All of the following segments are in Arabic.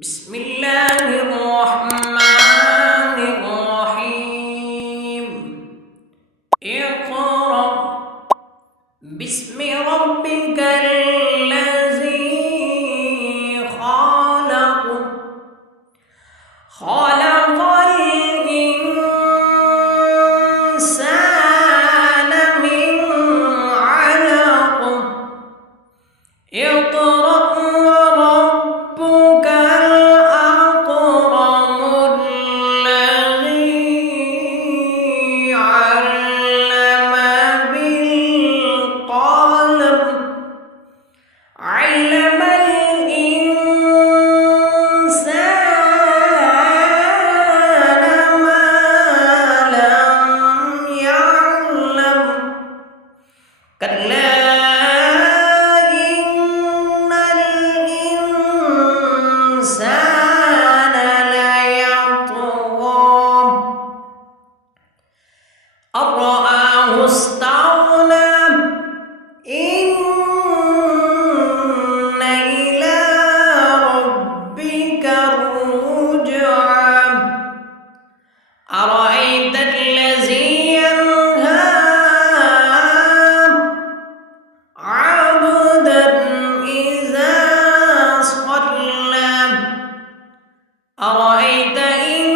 بسم الله الرحمن الرحيم. اقرأ باسم ربك الذي خلق خلق الإنسان من علق. اقرأ وربك الأكرم الذي علم بالقلم علم الإنسان ما لم يعلم. كلا إن الإنسان ليطغى أن رآه استغنى. إن إلى ربك الرجعى. أرأيت الذي ينهى عبدا إذا صلى. أرأيت إن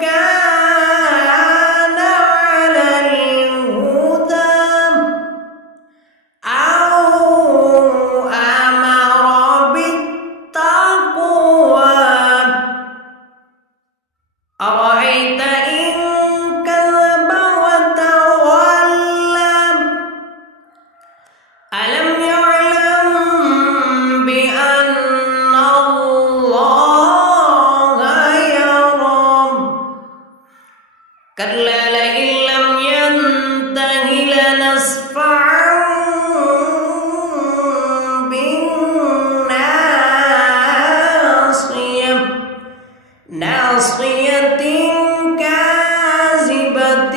كان على الهدى أو أمر بالتقوى. أرأيت إن كذب وتولى. ألم يعلم بأن الله يرى. كلا لئن لم ينته لنسفعا بالناصية ناصية كاذبة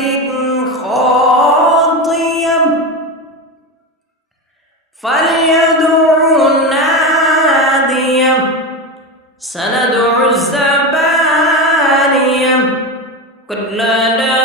خاطية فليدع ناديه. سندع الزبانية. كلا لا